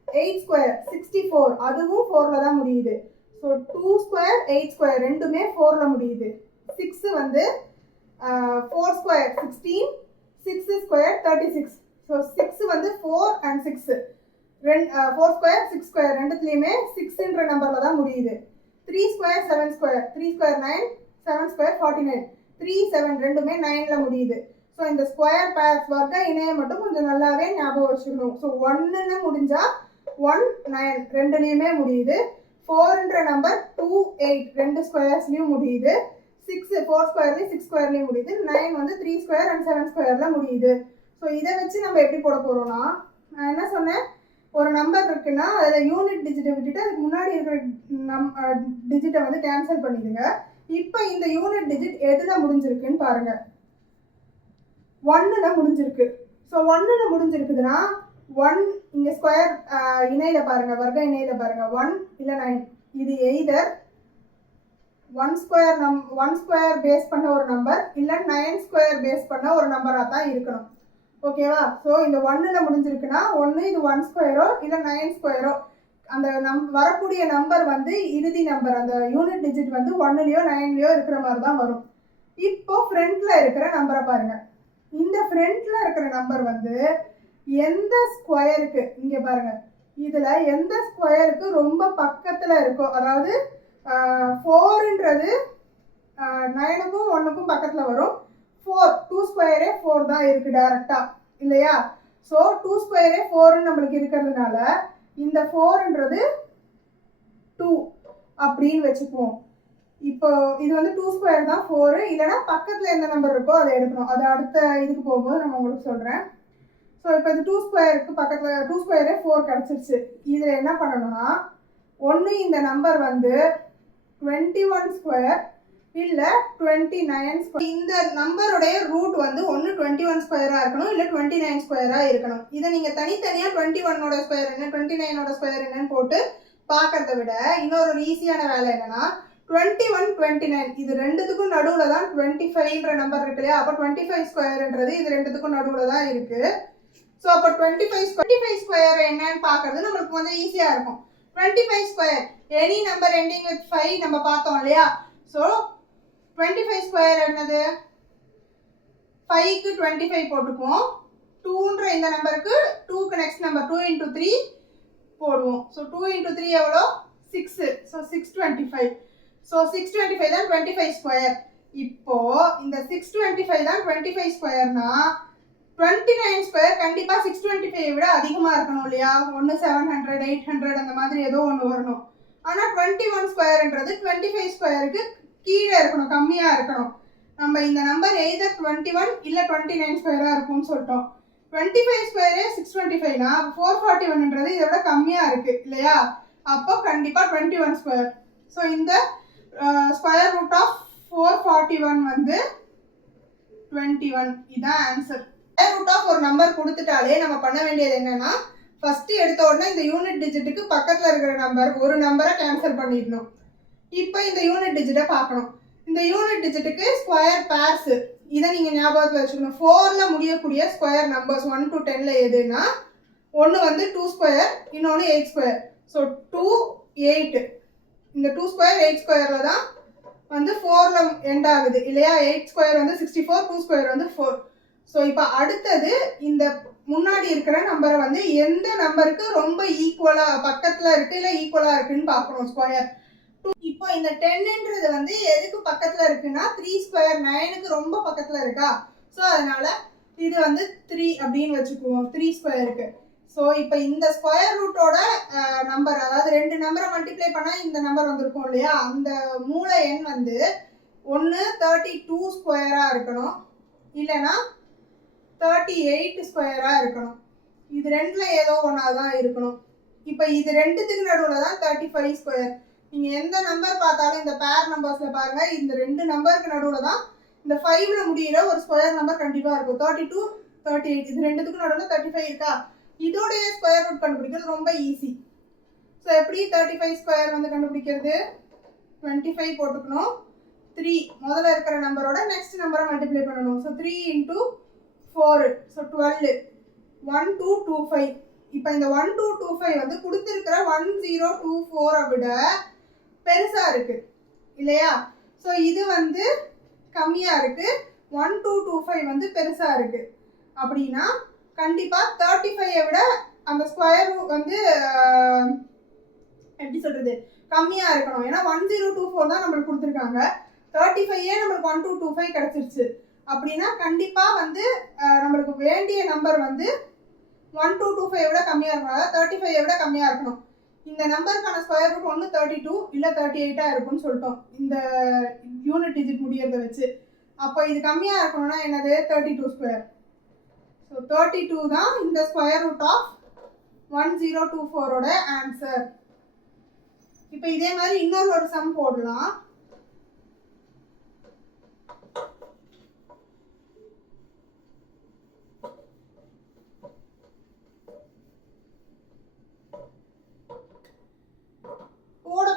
8 ஸ்கொயர் 64 அதுவும் 4ல் தான் முடியுது. ஸோ 2 ஸ்கொயர் 8 ஸ்கொயர் ரெண்டுமே 4ல் முடியுது. 6 வந்து 4 ஸ்கொயர் 16, 6 ஸ்கொயர் 36. ஸோ 6 வந்து 4 and 6 4 ஸ்கொயர் 6 ஸ்கொயர் ரெண்டுத்துலேயுமே 6ன்ற நம்பரில் தான் முடியுது. 3 ஸ்கொயர் 7 ஸ்கொயர் 3 ஸ்கொயர் 9, 7 ஸ்கொயர் 49, 3 7 ரெண்டுமே 9ல் முடியுது. ஸோ இந்த ஸ்கொயர் பேர்ஸ் வர்க்க இணையை மட்டும் கொஞ்சம் நல்லாவே ஞாபகம் வச்சுக்கணும். ஸோ 1ன்னு முடிஞ்சால் 1 9 ரெண்டுலேயுமே முடியுது. 4ன்ற நம்பர் 2 8 2 ஸ்கொயர்ஸ்லையும் முடியுது. 6 4 ஸ்கொயர்லேயும் 6 ஸ்கொயர்லேயும் முடியுது. 9 வந்து 3 ஸ்கொயர் and 7 ஸ்கொயரில் முடியுது. ஸோ இதை வச்சு நம்ம எப்படி போட போகிறோம்னா, நான் என்ன சொன்னேன், ஒரு நம்பர் இருக்குன்னா அதில் யூனிட் டிஜிட்டை விட்டுட்டு அதுக்கு முன்னாடி இருக்கிற டிஜிட்டை வந்து கேன்சல் பண்ணிடுங்க. இப்போ இந்த யூனிட் டிஜிட் எதில் முடிஞ்சிருக்குன்னு பாருங்கள். 1ல் முடிஞ்சிருக்கு. ஸோ 1ல் முடிஞ்சிருக்குதுன்னா 1 இங்கே ஸ்கொயர் இணையில் பாருங்கள், வர்க்க இணையில் பாருங்கள் 1 இல்லை 9. இது எய்தர் 1 ஸ்கொயர் பேஸ் பண்ண ஒரு நம்பர் இல்லை 9 ஸ்கொயர் பேஸ் பண்ண ஒரு நம்பராக தான் இருக்கணும். ஓகேவா? ஸோ இந்த 1ல் முடிஞ்சிருக்குன்னா ஒன்று இது 1 ஸ்கொயரோ இல்லை 9 ஸ்கொயரோ, அந்த வரக்கூடிய நம்பர் வந்து இறுதி நம்பர், அந்த யூனிட் டிஜிட் வந்து 1லையோ 9லையோ இருக்கிற மாதிரி தான் வரும். இப்போ ஃப்ரண்ட்டில் இருக்கிற நம்பரை பாருங்கள். இந்த ஃப்ரண்ட்டில் இருக்கிற நம்பர் வந்து எந்த ஸ்கொயருக்கு, இங்கே பாருங்கள், இதில் எந்த ஸ்கொயருக்கு ரொம்ப பக்கத்தில் இருக்கோ, அதாவது 4ன்றது 9க்கும் 1க்கும் பக்கத்தில் வரும். 4 2 ஸ்கொயரே 4 தான் இருக்குது டேரெக்டாக இல்லையா? ஸோ 2 ஸ்கொயரே 4ன்னு நம்மளுக்கு இருக்கிறதுனால இந்த 4ன்றது 2 அப்படின்னு வச்சுக்குவோம். இப்போ இது வந்து 2 ஸ்கொயர் தான் 4, இல்லைனா பக்கத்தில் எந்த நம்பர் இருக்கோ அதை எடுக்கணும். அது அடுத்த இதுக்கு போகும்போது நம்ம உங்களுக்கு சொல்கிறேன். ஸோ இப்போ இது 2 ஸ்கொயருக்கு பக்கத்தில் 2 ஸ்கொயரே 4 கிடச்சிருச்சு. இதில் என்ன பண்ணணும்னா, ஒன்று இந்த நம்பர் வந்து 21 ஸ்கொயர் இல்லை 29 ஸ்கொயர். இந்த நம்பருடைய ரூட் வந்து ஒன்று 21 ஸ்கொயராக இருக்கணும், இல்லை 29 ஸ்கொயராக இருக்கணும். இதை நீங்கள் தனித்தனியாக 21ஓட ஸ்கொயர் என்ன 29ஓட ஸ்கொயர் என்னன்னு போட்டு பார்க்கறத விட இன்னொரு ஈஸியான வேலை என்னென்னா, 21 29 இது ரெண்டுத்துக்கும் நடுவில் தான் 25ன்ற நம்பர் இருக்கு இல்லையா? அப்போ 25 ஸ்கொயர்ன்றது இது ரெண்டுத்துக்கும் நடுவில் தான் இருக்குது. ஸோ அப்போ 25 ஸ்கொயர் என்னன்னு பார்க்கறது நம்மளுக்கு கொஞ்சம் ஈஸியாக இருக்கும். 25 square any number ending with 5 நம்ம பார்த்தோம் இல்லையா? ஸோ 25 ஸ்கொயர் என்னது, 5க்கு 25 போட்டுக்குவோம். 2ன்ற இந்த நம்பருக்கு 2க்கு நெக்ஸ்ட் நம்பர் 2 into 3 போடுவோம். ஸோ 2 into 3 எவ்வளோ 6. ஸோ 625. ஸோ 625 தான் 25 ஸ்கொயர். இப்போ இந்த 625 தான் 25 ஸ்கொயர்னா 29 ஸ்கொயர் கண்டிப்பாக 625 விட அதிகமாக இருக்கணும் இல்லையா? ஒன்று 700 800 அந்த மாதிரி ஏதோ ஒன்று வரணும். ஆனால் 21 ஸ்கொயர்ன்றது 25 ஸ்கொயருக்கு கீழே இருக்கணும், கம்மியாக இருக்கணும். நம்ம இந்த நம்பர் எய்தர் 21 இல்லை 29 ஸ்கொயராக இருக்கும்னு சொல்லிட்டோம். 25 ஸ்கொயரே 625னா 441ன்றது இதை விட கம்மியாக இருக்குது இல்லையா? அப்போ கண்டிப்பாக 21 ஸ்கொயர். ஸோ இந்த ஸ்கொயர் ரூட் ஆஃப் 441 வந்து 21. இதுதான் ஆன்சர். ஸ்கொயர் ரூட் ஆஃப் ஒரு நம்பர் கொடுத்துட்டாலே நம்ம பண்ண வேண்டியது என்னன்னா, ஃபர்ஸ்ட் எடுத்த உடனே இந்த யூனிட் டிஜிட்டுக்கு பக்கத்தில் இருக்கிற நம்பர் ஒரு நம்பரை கேன்சல் பண்ணிடணும். இப்போ இந்த யூனிட் டிஜிட்டை பார்க்கணும். இந்த யூனிட் டிஜிட்டுக்கு ஸ்கொயர் பேர்ஸ் இதை நீங்கள் ஞாபகத்தில் வச்சுக்கணும். 4ல் முடியக்கூடிய ஸ்கொயர் நம்பர்ஸ் 1 to 10ல் எதுனா, ஒன்று வந்து 2 ஸ்கொயர், இன்னொன்று 8 ஸ்கொயர். ஸோ 2, 8, இந்த 2 ஸ்கொயர் 8 ஸ்கொயரில் தான் வந்து 4ல் எண்ட் ஆகுது இல்லையா? 8 ஸ்கொயர் வந்து 64, 2 ஸ்கொயர் வந்து 4. ஸோ இப்போ அடுத்தது இந்த முன்னாடி இருக்கிற நம்பரை வந்து எந்த நம்பருக்கு ரொம்ப ஈக்குவலாக பக்கத்தில் இருக்குது இல்லை ஈக்குவலாக இருக்குன்னு பார்க்கணும் ஸ்கொயர். இப்போ இந்த 10ன்றது வந்து எதுக்கு பக்கத்தில் இருக்குன்னா 3 ஸ்கொயர் 9க்கு ரொம்ப பக்கத்தில் இருக்கா? ஸோ அதனால இது வந்து 3 அப்படின்னு வச்சுக்குவோம் 3 ஸ்கொயருக்கு. ஸோ இப்போ இந்த ஸ்கொயர் ரூட்டோட நம்பர், அதாவது 2 நம்பரை மல்டிப்ளை பண்ணால் இந்த நம்பர் வந்திருக்கும் இல்லையா? அந்த மூல எண் வந்து ஒன்று 32 ஸ்கொயராக இருக்கணும், இல்லைன்னா 38 ஸ்கொயராக இருக்கணும். இது ரெண்டில் ஏதோ ஒன்றா தான் இருக்கணும். இப்போ இது ரெண்டுத்துக்கு நடுவில் தான் 35 ஸ்கொயர். நீங்கள் எந்த நம்பர் பார்த்தாலும் இந்த பேர் நம்பர்ஸில் பாருங்கள், இந்த 2 நம்பருக்கு நடுவில் தான் இந்த 5ல் முடிகிற ஒரு ஸ்கொயர் நம்பர் கண்டிப்பாக இருக்கும். 32, 38 இது ரெண்டுத்துக்கும் நடுவில் 35 இருக்கா? இதோடைய ஸ்கொயர் ரூட் கண்டுபிடிக்கிறது ரொம்ப ஈஸி. ஸோ எப்படி 35 ஸ்கொயர் வந்து கண்டுபிடிக்கிறது? 25 போட்டுக்கணும், 3 முதல்ல இருக்கிற நம்பரோட நெக்ஸ்ட் நம்பரை மல்டிப்ளை பண்ணணும். So 3 × 4, so 12, 1 2 2 5. இப்போ இந்த 1 2 2 5 வந்து கொடுத்துருக்கிற 1024 விட பெருசாக இருக்குது இல்லையா? ஸோ இது வந்து கம்மியாக இருக்குது, 1225 வந்து பெருசாக இருக்குது. அப்படின்னா கண்டிப்பாக 35ஐ விட அந்த ஸ்கொயர் வந்து எப்படி சொல்கிறது கம்மியாக இருக்கணும். ஏன்னா 1024 தான் நம்மளுக்கு கொடுத்துருக்காங்க, 35ஏ நம்மளுக்கு 1225 கிடச்சிருச்சு. அப்படின்னா கண்டிப்பாக வந்து நம்மளுக்கு வேண்டிய நம்பர் வந்து 1225 விட கம்மியாக இருக்கணும், அதாவது 35ஐ விட கம்மியாக இருக்கணும். இந்த நம்பருக்கான ஸ்கொயர் ரூட் ஒன்று 32 இல்லை 38 இருக்கும்னு சொல்லிட்டோம் இந்த யூனிட் டிஜிட் முடியறத வச்சு. அப்போ இது கம்மியாக இருக்கணும்னா என்னது? 32 ஸ்கொயர். ஸோ 32 தான் இந்த ஸ்கொயர் ரூட் ஆஃப் 1024ஓட ஆன்சர். இப்போ இதே மாதிரி இன்னொரு சம் போடலாம்.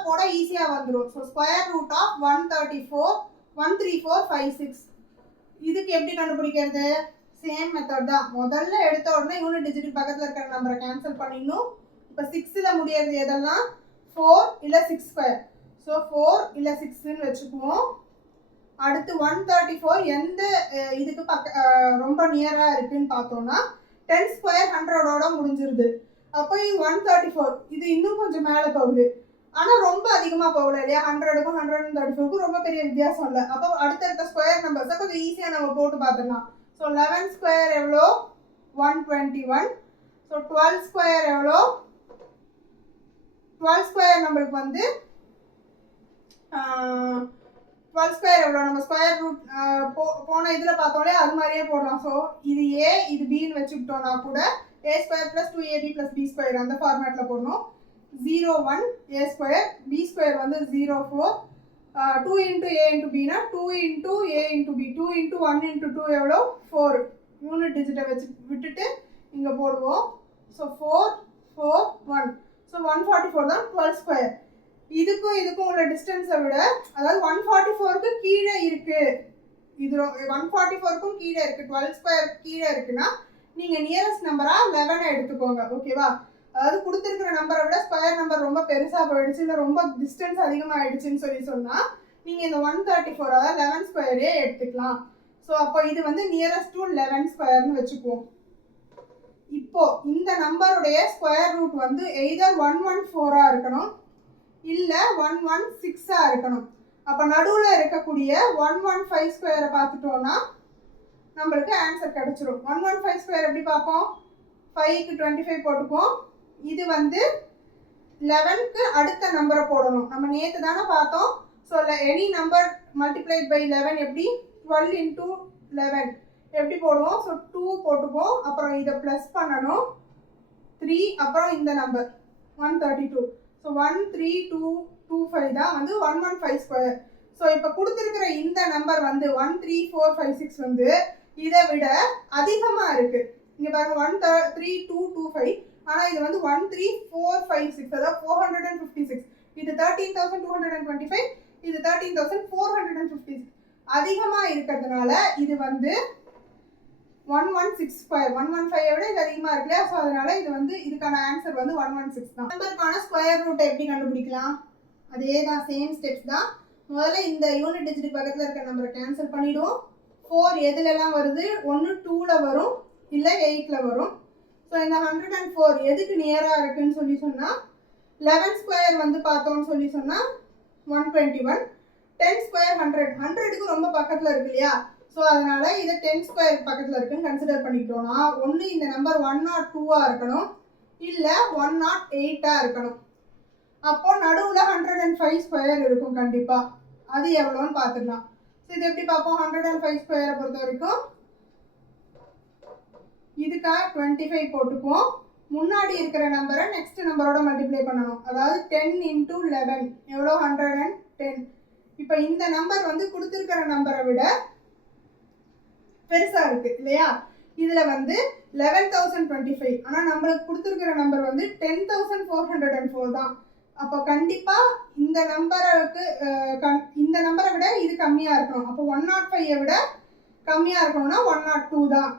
போட ஈஸியாக வந்துடும். ஸோ ஸ்கொயர் ரூட் ஆஃப் 134 13456 இதுக்கு எப்படி கண்டுபிடிக்கிறது? சேம் மெத்தட் தான். முதல்ல எடுத்த உடனே யூனிட் டிஜிட் பக்கத்தில் இருக்கிற நம்பரை கேன்சல் பண்ணிடணும். இப்போ 6ல் முடியறது எதெல்லாம்? 4 இல்லை 6 ஸ்கொயர். ஸோ 4 இல்லை 6ன்னு வச்சுக்குவோம். அடுத்து 134 எந்த இதுக்கு ரொம்ப நியராக இருக்குன்னு பார்த்தோம்னா 10 ஸ்கொயர் 100ஓட முடிஞ்சிருது. அப்போ 134 இது இன்னும் கொஞ்சம் மேலே போகுது, ஆனால் ரொம்ப அதிகமாக போகல இல்லையா? 100க்கும் 134க்கும் ரொம்ப பெரிய வித்தியாசம் இல்லை. அப்போ அடுத்தடுத்த ஸ்கொயர் நம்பர்ஸை கொஞ்சம் ஈஸியாக நம்ம போட்டு பார்த்துடலாம். ஸோ 11 ஸ்கொயர் எவ்வளோ? 121. ஸோ 12 ஸ்கொயர் எவ்வளோ? 12 ஸ்கொயர் நம்மளுக்கு வந்து 12 ஸ்கொயர் எவ்வளோ? நம்ம ஸ்கொயர் ரூட் போன இதில் பார்த்தோம்லே அது மாதிரியே போடலாம். ஸோ இது ஏ இது பின்னு வச்சுக்கிட்டோம்னா கூட a square + 2ab + b square அந்த ஃபார்மேட்டில் போடணும். 0 1 a ஸ்கொயர், b ஸ்கொயர் வந்து 0 4, 2 × a × b னா 2 × a × b, 2 × 1 × 2 எவ்வளோ? 4. யூனிட் டிஜிட்டை வச்சு விட்டுட்டு இங்கே போடுவோம். ஸோ 4 4 1. ஸோ 144 தான் 12 ஸ்கொயர். இதுக்கும் உள்ள டிஸ்டன்ஸை விட, அதாவது 144க்கு கீழே இருக்குது, இது 144க்கும் கீழே இருக்குது, 12 ஸ்கொயர் கீழே இருக்குன்னா நீங்கள் நியரஸ்ட் நம்பராக 11 எடுத்துக்கோங்க. ஓகேவா? அதாவது கொடுத்துருக்கிற நம்பரை விட ஸ்கொயர் நம்பர் ரொம்ப பெருசாக போயிடுச்சு, இல்லை ரொம்ப டிஸ்டன்ஸ் அதிகமாகிடுச்சுன்னு சொன்னால் நீங்கள் இந்த 134 அதாவது 11 ஸ்கொயரே எடுத்துக்கலாம். ஸோ அப்போ இது வந்து நியரஸ்ட் டு 11 ஸ்கொயர்னு வச்சுக்குவோம். இப்போ இந்த நம்பருடைய ஸ்கொயர் ரூட் வந்து எய்தர் 114 இருக்கணும், இல்லை 116 இருக்கணும். அப்போ நடுவில் இருக்கக்கூடிய 115 ஸ்கொயரை பார்த்துட்டோன்னா நம்மளுக்கு ஆன்சர் கிடைச்சிரும். 115 ஸ்கொயர் எப்படி பார்ப்போம்? 5க்கு 25 போட்டுப்போம். இது வந்து 11க்கு அடுத்த நம்பரை போடணும். நம்ம நேற்று தானே பார்த்தோம். So any number multiplied by 11 எப்படி 12 into 11 எப்படி போடுவோம்? ஸோ 2 போட்டுப்போம், அப்புறம் இதை ப்ளஸ் பண்ணணும் 3, அப்புறம் இந்த நம்பர் 132. ஸோ 13225 தான் வந்து 115 ஸ்கொயர். ஸோ இப்போ கொடுத்துருக்கிற இந்த நம்பர் வந்து 13456 வந்து இதை விட அதிகமாக இருக்குது. இங்கே பாருங்க 13225, ஆனால் இது வந்து 13456, அதாவது 456. இது 13,225, இது 13,456 அதிகமாக இருக்கிறதுனால இது வந்து 116 ஸ்கொயர். 115 விட இது அதிகமாக இருக்கு இல்லையா? ஸோ அதனால இது வந்து இதுக்கான ஆன்சர் வந்து 116 தான். நம்பருக்கான ஸ்கொயர் ரூட்டை எப்படி கண்டுபிடிக்கலாம்? அதே தான், சேம் ஸ்டெப்ஸ் தான். முதல்ல இந்த யூனிட் டிஜிட் பக்கத்தில் இருக்க நம்பரை கேன்சல் பண்ணிவிடுவோம். 4 எதுலலாம் வருது? ஒன்று 2ல் வரும், இல்லை 8ல் வரும். ஸோ இந்த 104 எதுக்கு நியராக இருக்குன்னு சொல்லி சொன்னால் 11 ஸ்கொயர் வந்து பார்த்தோம்னு சொல்லி சொன்னால் 121. 10 ஸ்கொயர் 100, 100க்கு ரொம்ப பக்கத்தில் இருக்கு இல்லையா? ஸோ அதனால இதை 10 ஸ்கொயர் பக்கத்தில் இருக்குன்னு கன்சிடர் பண்ணிக்கிட்டோம்னா ஒன்று இந்த நம்பர் 102 இருக்கணும், இல்லை 108 இருக்கணும். அப்போ நடுவில் 105 ஸ்கொயர் இருக்கும் கண்டிப்பாக. அது எவ்வளோன்னு பார்த்துக்கலாம். ஸோ இது எப்படி பார்ப்போம்? 105 ஸ்கொயரை பொறுத்த வரைக்கும் இதுக்காக 25 போட்டுக்குவோம். முன்னாடி இருக்கிற நம்பரை நெக்ஸ்ட் நம்பரோட மல்டிப்ளை பண்ணணும். அதாவது 10 into 11 எவ்வளோ? 110. இப்போ இந்த நம்பர் வந்து கொடுத்துருக்கிற நம்பரை விட பெருசாக இருக்குது இல்லையா? இதில் வந்து 11,025, ஆனால் நம்மளுக்கு கொடுத்துருக்கிற நம்பர் வந்து 10,404 தான். அப்போ கண்டிப்பாக இந்த நம்பரை விட இது கம்மியாக இருக்கணும். அப்போ 105 விட கம்மியாக இருக்கணும்னா 102 தான்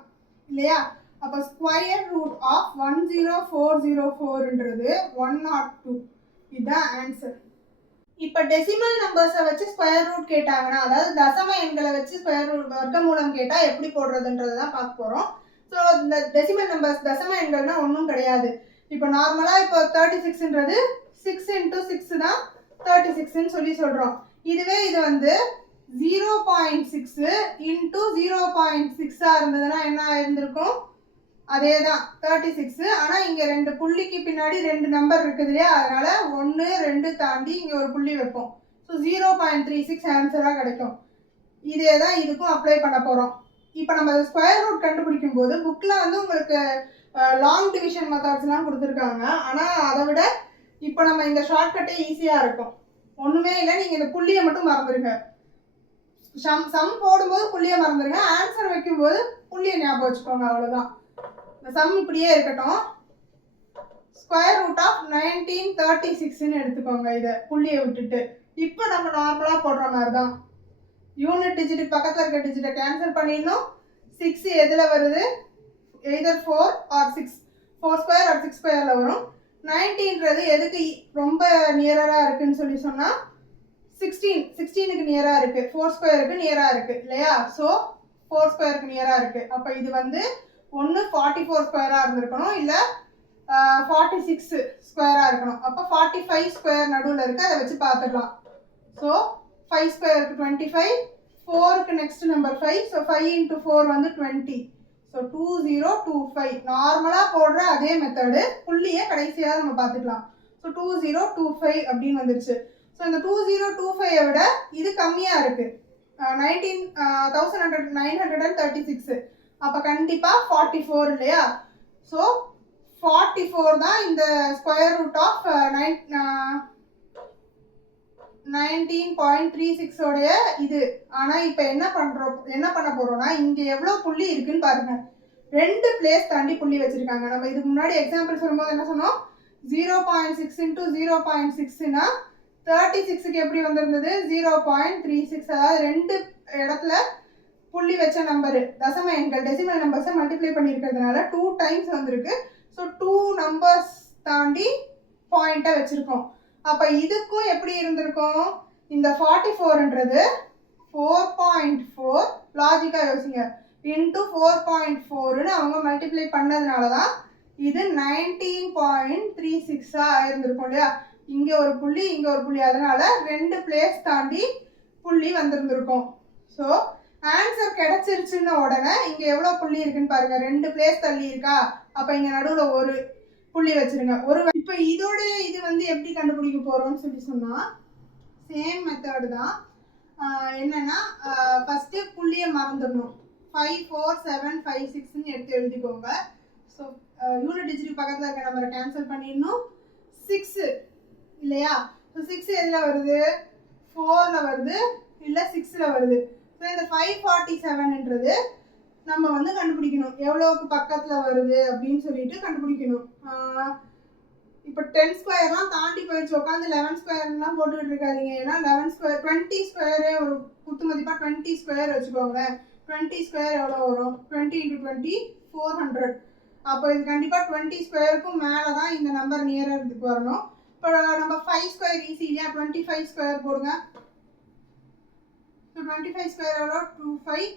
இல்லையா? அப்போ ஸ்கொயர் ரூட் ஆஃப் 10404ன்றது 102. இதுதான் ஆன்சர். இப்போ டெசிமல் நம்பர்ஸை வச்சு ஸ்கொயர் ரூட் கேட்டாங்கன்னா, அதாவது தசம எண்களை வச்சு ஸ்கொயர் ரூட் வர்க்கமூலம் கேட்டால் எப்படி போடுறதுன்றது தான் பார்க்க போகிறோம். ஸோ இந்த டெசிமல் நம்பர்ஸ் தசம எண்கள்னா ஒன்றும் கிடையாது. இப்போ நார்மலாக இப்போ 36ன்றது 6 into 6 தான் 36ன்னு சொல்லி சொல்கிறோம். இதுவே இது வந்து 0.6 into 0.6 இருந்ததுன்னா என்ன இருந்திருக்கும்? அதே தான் 36. ஆனால் இங்கே 2 புள்ளிக்கு பின்னாடி 2 நம்பர் இருக்குது இல்லையா? அதனால 1 2 தாண்டி இங்கே ஒரு புள்ளி வைப்போம். ஸோ 0.36 ஆன்சராக கிடைக்கும். இதே தான் இதுக்கும் அப்ளை பண்ண போகிறோம். இப்போ நம்ம ஸ்கொயர் ரூட் கண்டுபிடிக்கும் போது புக்கில் வந்து உங்களுக்கு லாங் டிவிஷன் மெத்தட்ஸ்லாம் கொடுத்துருக்காங்க. ஆனால் அதை விட இப்போ நம்ம இந்த ஷார்ட்கட்டே ஈஸியாக இருக்கும். ஒன்றுமே இல்லை, நீங்கள் இந்த புள்ளியை மட்டும் மறந்துடுங்க. சம் போடும்போது புள்ளியை மறந்துடுங்க, ஆன்சர் வைக்கும்போது புள்ளியை ஞாபகம் வச்சுக்கோங்க, அவ்வளோதான். இந்த சம் இப்படியே இருக்கட்டும். ஸ்கொயர் ரூட் ஆஃப் 1936ன்னு எடுத்துக்கோங்க, இதை புள்ளியை விட்டுட்டு. இப்போ நம்ம நார்மலாக போடுற மாதிரி தான். யூனிட் டிஜிட் பக்கத்தில் இருக்க டிஜிட்டை கேன்சல் பண்ணிடணும். 6 எதில் வருது? எய்தர் 4 or 6, 4 ஸ்கொயர் or 6 ஸ்கொயரில் வரும். 19ன்றது எதுக்கு ரொம்ப நியராக இருக்குன்னு சொல்லி சொன்னால் 16க்கு நியராக இருக்குது, 4 ஸ்கொயருக்கு நியராக இருக்குது இல்லையா? ஸோ 4 ஸ்கொயருக்கு நியராக இருக்குது. அப்போ இது வந்து ஒன்று 44 ஸ்கொயராக இருந்திருக்கணும், இல்லை 46 ஸ்கொயராக இருக்கணும். அப்போ 45 ஸ்கொயர் நடுவில் இருக்குது, அதை வச்சு பார்த்துடலாம். ஸோ 5 ஸ்கொயருக்கு 25, 4க்கு நெக்ஸ்ட் நம்பர் 5. ஸோ 5 into 4 வந்து 20. ஸோ 2025 நார்மலாக போடுற அதே மெத்தடு, புள்ளியை கடைசியாக நம்ம பார்த்துக்கலாம். ஸோ 2025 அப்படின்னு வந்துருச்சு. ஸோ இந்த 2025 விட இது கம்மியாக இருக்குது, 936. அப்போ கண்டிப்பாக 44 இல்லையா? ஸோ 44 தான் இந்த ஸ்கொயர் ரூட் ஆஃப் 19.36 உடைய இது. ஆனால் இப்போ என்ன பண்ண போகிறோம்னா, இங்கே எவ்வளோ புள்ளி இருக்குன்னு பாருங்கள். 2 பிளேஸ் தாண்டி புள்ளி வச்சுருக்காங்க. நம்ம இதுக்கு முன்னாடி எக்ஸாம்பிள் சொல்லும்போது என்ன சொன்னோம்? 0.6 into 0.6னா 36க்கு எப்படி வந்திருந்தது? 0.36. அதாவது 2 இடத்துல புள்ளி வச்ச நம்பரு தசம எண்கள் டெசிமல் நம்பர்ஸை மல்டிப்ளை பண்ணியிருக்கிறதுனால 2 டைம்ஸ் வந்திருக்கு. ஸோ 2 நம்பர்ஸ் தாண்டி பாயிண்ட்டை வச்சுருக்கோம். அப்போ இதுக்கும் எப்படி இருந்திருக்கும்? இந்த 44ன்றது 4.4, லாஜிக்காக யோசிங்க, இன்ட்டு 4.4ன்னு அவங்க மல்டிப்ளை பண்ணதுனால தான் இது 19.36 இருந்திருக்கும் இல்லையா? இங்கே ஒரு புள்ளி, இங்கே ஒரு புள்ளி, அதனால 2 பிளேஸ் தாண்டி புள்ளி வந்திருந்திருக்கும். ஸோ ஆன்சர் கிடைச்சிருச்சுன்னு உடனே இங்கே எவ்வளோ புள்ளி இருக்குன்னு பாருங்க. 2 பிளேஸ் தள்ளி இருக்கா? அப்போ இங்கே நடுவில் ஒரு புள்ளி வச்சிருங்க. இப்போ இதோடைய இது வந்து எப்படி கண்டுபிடிக்க போகிறோம்னு சொல்லி சொன்னால் சேம் மெத்தடு தான். என்னன்னா ஃபஸ்ட்டு புள்ளியை மறந்துடணும். 5 4 7 5 6ன்னு எடுத்து எழுதிக்கோங்க. ஸோ யூனிட் டிஜிட் பக்கத்தில் இருக்க நம்பரை கேன்சல் பண்ணிடணும். 6 இல்லையா? ஸோ 6 எதில் வருது? 4ல் வருது, இல்லை 6ல் வருது. ஸோ இந்த 547ன்றது நம்ம வந்து கண்டுபிடிக்கணும், எவ்வளோக்கு பக்கத்தில் வருது அப்படின்னு சொல்லிட்டு கண்டுபிடிக்கணும். இப்போ 10 ஸ்கொயர்லாம் தாண்டி போயிடுச்சு, உட்காந்து 11 ஸ்கொயர்லாம் போட்டுக்கிட்டு இருக்காதிங்க. ஏன்னா 11 ஸ்கொயர் 20 ஸ்கொயரே ஒரு குத்து மதிப்பாக 20 ஸ்கொயர் வச்சுக்கோங்களேன். 20 ஸ்கொயர் எவ்வளோ வரும்? 20 × 20 400. அப்போ இது கண்டிப்பாக 20 ஸ்கொயருக்கும் மேலே தான் இந்த நம்பர் நியரருக்கு வரணும். இப்போ நம்ம 5 ஸ்கொயர் ஈஸி இல்லையா? 25 ஸ்கொயர் போடுங்க. ஸோ 25 ஸ்கொயர் எவ்வளோ? 25.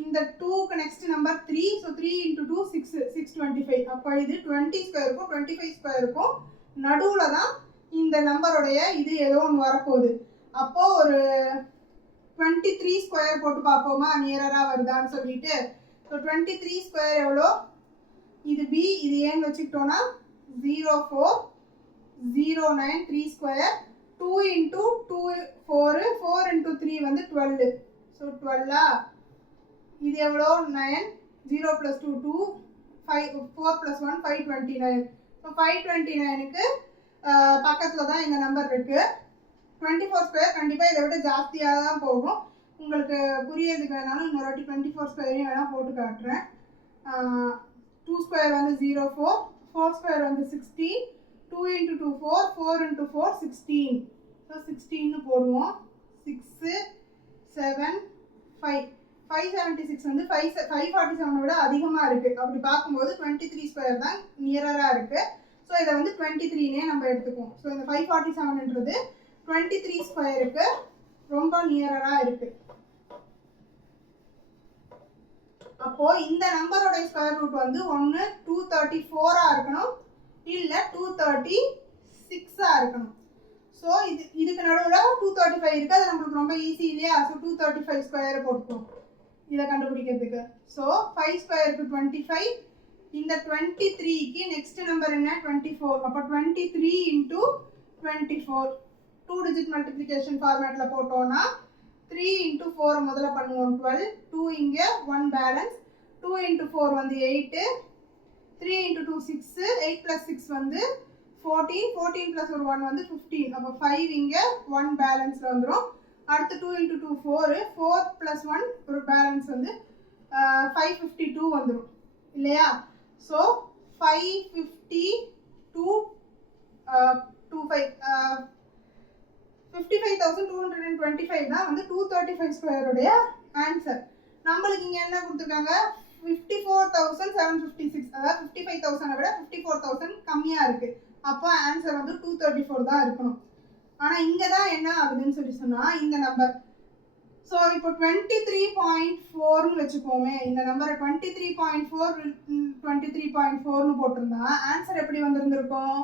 இந்த 2க்கு நெக்ஸ்ட் நம்பர் 3. ஸோ 3 × 2 6 625. அப்போ இது 20 ஸ்கொயருக்கும் 25 ஸ்கொயருக்கும் நடுவில் தான் இந்த நம்பருடைய இது ஏதோ ஒன்று வரப்போகுது. அப்போது ஒரு 23 ஸ்கொயர் போட்டு பார்ப்போமா நியரராக வருதான்னு சொல்லிட்டு. ஸோ 23 ஸ்கொயர் எவ்வளோ? இது பி, இது ஏன்னு வச்சுக்கிட்டோன்னா 0409 3 ஸ்கொயர். 2 × 2 4 4 × 3 வந்து 12. ஸோ 12. இது எவ்வளோ? 9. 0 + 2 2 5 4 + 1 529. ஸோ 529க்கு பக்கத்தில் தான் இந்த நம்பர் இருக்குது. 24 ஸ்கொயர் கண்டிப்பாக இதை விட ஜாஸ்தியாக தான் போகும். உங்களுக்கு புரியறதுக்கு வேணாலும் இன்னொரு வாட்டி 24 ஸ்கொயரையும் வேணால் போட்டு காட்டுறேன். 2 ஸ்கொயர் வந்து 04, 4 ஸ்கொயர் வந்து 16, 2 × 2 4, 4 × 4 16. ஸோ 16ன்னு போடுவோம். 6 7 5 576 வந்து 547 விட அதிகமாக இருக்குது. அப்படி பார்க்கும்போது 23 ஸ்கொயர் தான் நியரராக இருக்குது. ஸோ இதை வந்து 23னே நம்ம எடுத்துக்குவோம். ஸோ இந்த 547ன்றது 23 ஸ்கொயருக்கு ரொம்ப நியரராக இருக்குது. அப்போது இந்த நம்பரோட ஸ்கொயர் ரூட் வந்து ஒன்று 234 இருக்கணும், இல்லை 236 இருக்கணும். ஸோ இதுக்கு நடுவில் 235 இருக்குது. அது நம்மளுக்கு ரொம்ப ஈஸி இல்லையா? ஸோ 235 ஸ்கொயரை போட்டுக்கணும் இதை கண்டுபிடிக்கிறதுக்கு. ஸோ 5 ஸ்கொயருக்கு 25. இந்த 23க்கு நெக்ஸ்ட் நம்பர் என்ன? 24. அப்போ 23 × 24 2 டிஜிட் மல்டிப்ளிகேஷன் ஃபார்மேட்டில் போட்டோன்னா 3 × 4 முதல்ல பண்ணுவோம் 12. 2 இங்கே 1 பேலன்ஸ். 2 × 4 வந்து 8. 3 × 2 6. 8 + 6 வந்து 14. 14 + ஒரு 1 வந்து 15. அப்போ 5 இங்கே 1 பேலன்ஸில் வந்துடும். அடுத்து 2 × 2 4. 4 + 1 ஒரு பேலன்ஸ் வந்து 552 வந்துடும் இல்லையா? ஸோ 552 55,225 தான் வந்து 235 ஸ்கொயருடைய ஆன்சர். நம்மளுக்கு இங்கே என்ன கொடுத்துருக்காங்க? 54,756. அதாவது 55,000 விட 54,000 கம்மியாக இருக்குது. அப்போ ஆன்சர் வந்து 234 தான் இருக்கணும். ஆனால் இங்கே தான் என்ன ஆகுதுன்னு சொல்லி சொன்னால் இந்த நம்பர். ஸோ இப்போ 23.4ன்னு வச்சுக்கோமே. இந்த நம்பரை 23.4 23.4ன்னு போட்டிருந்தா ஆன்சர் எப்படி வந்திருந்திருக்கும்?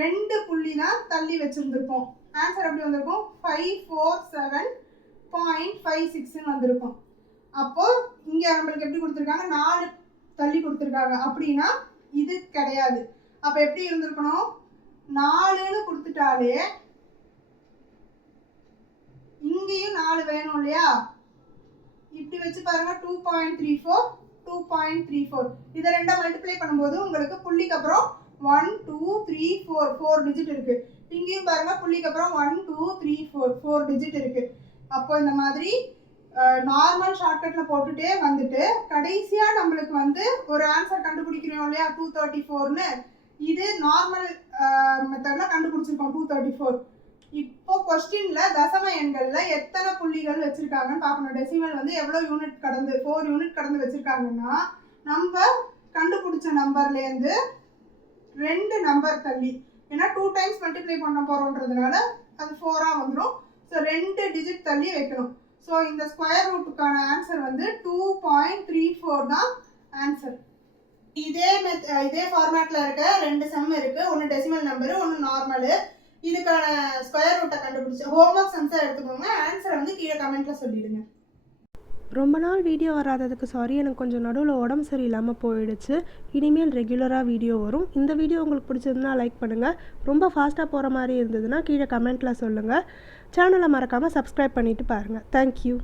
2 புள்ளி தான் தள்ளி வச்சுருந்துருக்கோம். ஆன்சர் எப்படி வந்திருக்கும்? 547.56ன்னு வந்திருக்கும். அப்போது இங்கே நம்மளுக்கு எப்படி கொடுத்துருக்காங்க? 4 தள்ளி கொடுத்துருக்காங்க. அப்படின்னா இது கிடையாது. அப்போ எப்படி இருந்திருக்கணும்? 4ன்னு கொடுத்துட்டாலே இங்கேயும் 4 வேணும் இல்லையா? இப்படி வச்சு பாருங்க. 2.34 2.34 இதை ரெண்டா மல்டிப்ளை பண்ணும்போது உங்களுக்கு புள்ளிக்கு அப்புறம் 1 2 3 4 4 டிஜிட் இருக்கு. இங்கேயும் பாருங்க புள்ளிக்கு அப்புறம் 1 2 3 4 4 டிஜிட் இருக்கு. அப்போ இந்த மாதிரி நார்மல் ஷார்ட்கட்ல போட்டுட்டே வந்துட்டு கடைசியா நம்மளுக்கு வந்து ஒரு ஆன்சர் கண்டுபிடிக்கிறோம் இல்லையா? 234ன்னு. இது நார்மல் மெத்தட்ல கண்டுபிடிச்சிருக்கோம் 234. இப்போ கொஸ்டின்ல தசம எண்கள்ல எத்தனை புள்ளிகள் வச்சிருக்காங்கன்னு பார்க்கணும். டெசிமல் வந்து எவ்வளவு யூனிட் கடந்து 4 யூனிட் கடந்து வச்சிருக்காங்கன்னா நம்ம கண்டுபிடிச்ச நம்பர்லேருந்து 2 நம்பர் தள்ளி, ஏன்னா 2 டைம்ஸ் மல்டிப்ளை பண்ண போறோம்ன்றதுனால அது 4ஆ வந்துடும். ஸோ 2 டிஜிட் தள்ளி வைக்கணும். ஸோ இந்த ஸ்கொயர் ரூட்டுக்கான ஆன்சர் வந்து 2.34 தான் ஆன்சர். இதே ஃபார்மேட்ல இருக்க 2 சம் இருக்கு. ஒன்று டெசிமல் நம்பரு, ஒன்று நார்மலு. இதுக்கான ஸ்கொயர் ரூட்டை கண்டுபிடிச்சி ஹோம்ஒர்க் சம்ஸாக எடுத்துக்கோங்க. ஆன்சரை வந்து கீழே கமெண்ட்ல சொல்லிடுங்க. ரொம்ப நாள் வீடியோ வராததுக்கு சாரி, எனக்கு கொஞ்சம் நடுவில் உடம்பு சரியில்லாமல் போயிடுச்சு. இனிமேல் ரெகுலராக வீடியோ வரும். இந்த வீடியோ உங்களுக்கு பிடிச்சிருந்தா லைக் பண்ணுங்கள். ரொம்ப ஃபாஸ்ட்டாக போகிற மாதிரி இருந்ததுன்னா கீழே கமெண்ட்டில் சொல்லுங்கள். சேனலை மறக்காமல் சப்ஸ்கிரைப் பண்ணிவிட்டு பாருங்கள். தேங்க்யூ.